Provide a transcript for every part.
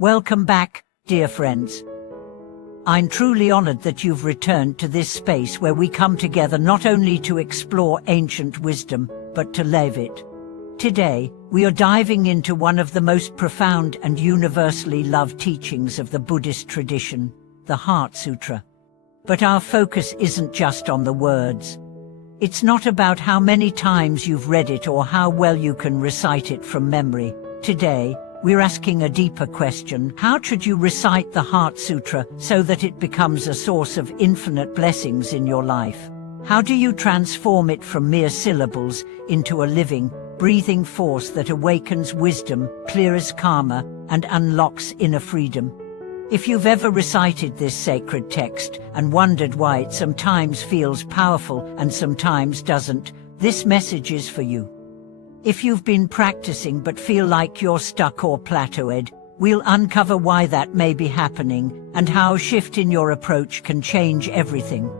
Welcome back, dear friends. I'm truly honored that you've returned to this space where we come together not only to explore ancient wisdom, but to live it. Today, we are diving into one of the most profound and universally loved teachings of the Buddhist tradition, the Heart Sutra. But our focus isn't just on the words. It's not about how many times you've read it or how well you can recite it from memory. Today, we're asking a deeper question. How should you recite the Heart Sutra so that it becomes a source of infinite blessings in your life? How do you transform it from mere syllables into a living, breathing force that awakens wisdom, clears karma, and unlocks inner freedom? If you've ever recited this sacred text and wondered why it sometimes feels powerful and sometimes doesn't, this message is for you. If you've been practicing but feel like you're stuck or plateaued, we'll uncover why that may be happening and how a shift in your approach can change everything.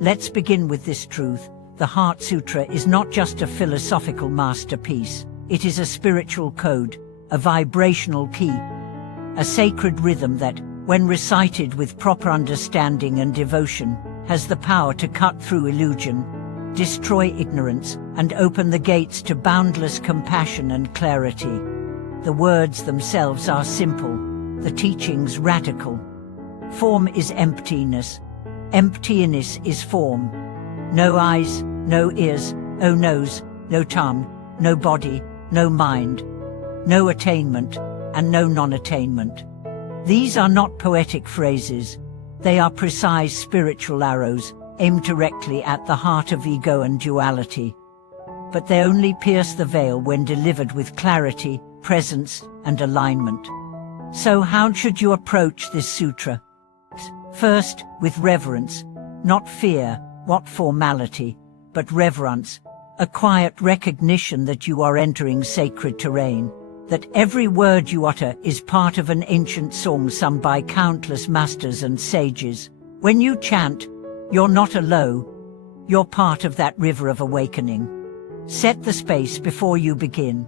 Let's begin with this truth. The Heart Sutra is not just a philosophical masterpiece. It is a spiritual code, a vibrational key, a sacred rhythm that, when recited with proper understanding and devotion, has the power to cut through illusion, destroy ignorance, and open the gates to boundless compassion and clarity. The words themselves are simple, the teachings radical. Form is emptiness. Emptiness is form. No eyes, no ears, no nose, no tongue, no body, no mind, no attainment, and no non-attainment. These are not poetic phrases. They are precise spiritual arrows, aimed directly at the heart of ego and duality. But they only pierce the veil when delivered with clarity, presence, and alignment. So how should you approach this sutra? First, with reverence, not fear, what formality, but reverence, a quiet recognition that you are entering sacred terrain, that every word you utter is part of an ancient song sung by countless masters and sages. When you chant, you're not alone, you're part of that river of awakening. Set the space before you begin.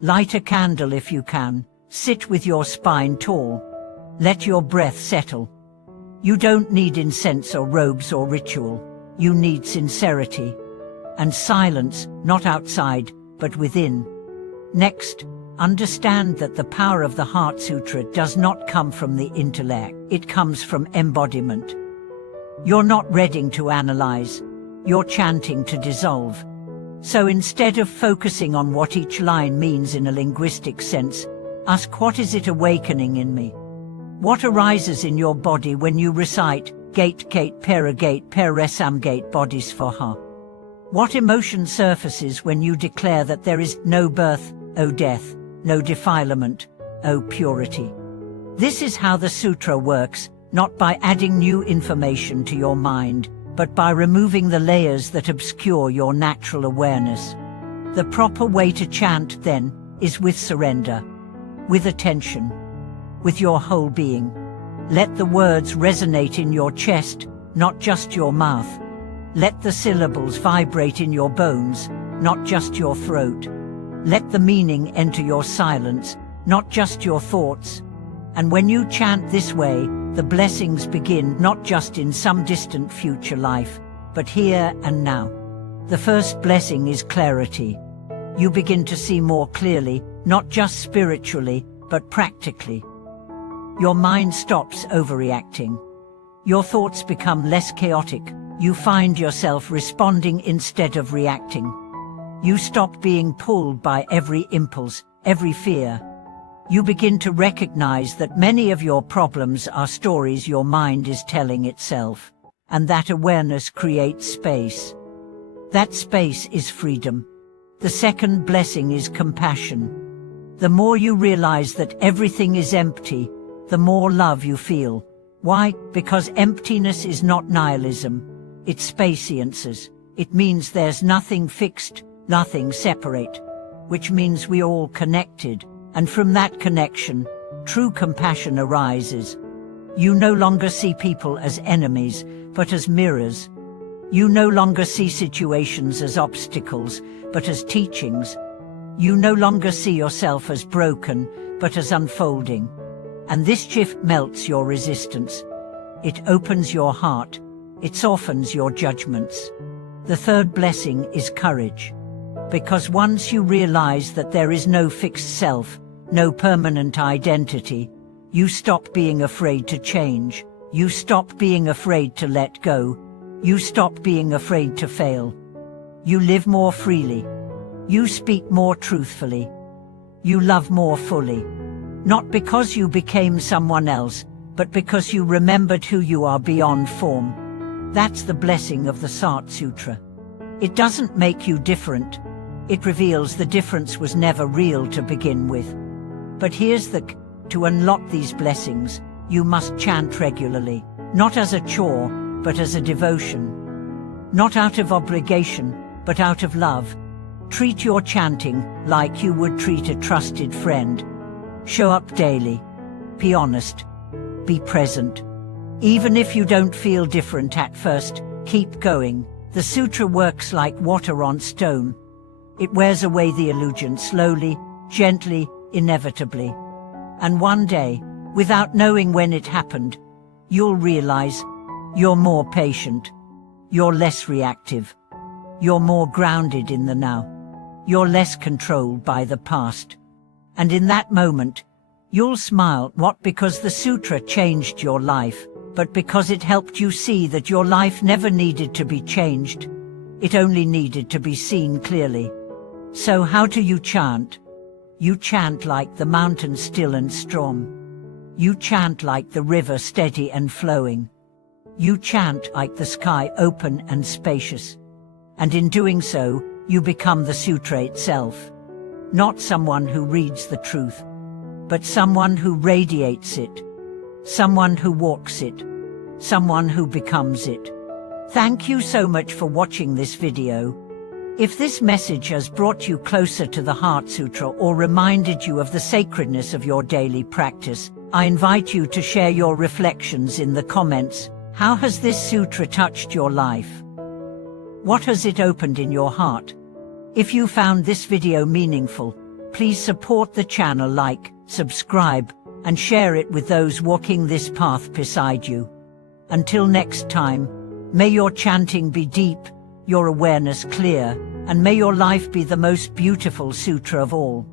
Light a candle if you can, sit with your spine tall, let your breath settle. You don't need incense or robes or ritual, you need sincerity. And silence, not outside, but within. Next, understand that the power of the Heart Sutra does not come from the intellect, it comes from embodiment. You're not reading to analyze, you're chanting to dissolve. So instead of focusing on what each line means in a linguistic sense, ask, what is it awakening in me? What arises in your body when you recite Gate Gate Pera Gate Peresam Gate Bodhisvaha? What emotion surfaces when you declare that there is no birth, O death, no defilement, O purity? This is how the sutra works, not by adding new information to your mind, but by removing the layers that obscure your natural awareness. The proper way to chant, then, is with surrender, with attention, with your whole being. Let the words resonate in your chest, not just your mouth. Let the syllables vibrate in your bones, not just your throat. Let the meaning enter your silence, not just your thoughts. And when you chant this way, the blessings begin not just in some distant future life, but here and now. The first blessing is clarity. You begin to see more clearly, not just spiritually, but practically. Your mind stops overreacting. Your thoughts become less chaotic. You find yourself responding instead of reacting. You stop being pulled by every impulse, every fear. You begin to recognize that many of your problems are stories your mind is telling itself, and that awareness creates space. That space is freedom. The second blessing is compassion. The more you realize that everything is empty, the more love you feel. Why? Because emptiness is not nihilism. It's spaciousness. It means there's nothing fixed, nothing separate, which means we're all connected. And from that connection, true compassion arises. You no longer see people as enemies, but as mirrors. You no longer see situations as obstacles, but as teachings. You no longer see yourself as broken, but as unfolding. And this shift melts your resistance. It opens your heart. It softens your judgments. The third blessing is courage. Because once you realize that there is no fixed self, no permanent identity, you stop being afraid to change. You stop being afraid to let go. You stop being afraid to fail. You live more freely. You speak more truthfully. You love more fully. Not because you became someone else, but because you remembered who you are beyond form. That's the blessing of the Recite Sutra. It doesn't make you different. It reveals the difference was never real to begin with. But here's the key. To unlock these blessings, you must chant regularly, not as a chore, but as a devotion. Not out of obligation, but out of love. Treat your chanting like you would treat a trusted friend. Show up daily. Be honest. Be present. Even if you don't feel different at first, keep going. The sutra works like water on stone. It wears away the illusion slowly, gently, inevitably. And one day, without knowing when it happened, you'll realize you're more patient. You're less reactive. You're more grounded in the now. You're less controlled by the past. And in that moment, you'll smile, not because the sutra changed your life, but because it helped you see that your life never needed to be changed. It only needed to be seen clearly. So how do you chant? You chant like the mountain still and strong. You chant like the river steady and flowing. You chant like the sky open and spacious. And in doing so, you become the sutra itself. Not someone who reads the truth, but someone who radiates it. Someone who walks it. Someone who becomes it. Thank you so much for watching this video. If this message has brought you closer to the Heart Sutra or reminded you of the sacredness of your daily practice, I invite you to share your reflections in the comments. How has this sutra touched your life? What has it opened in your heart? If you found this video meaningful, please support the channel, like, subscribe, and share it with those walking this path beside you. Until next time, may your chanting be deep, your awareness clear, and may your life be the most beautiful sutra of all.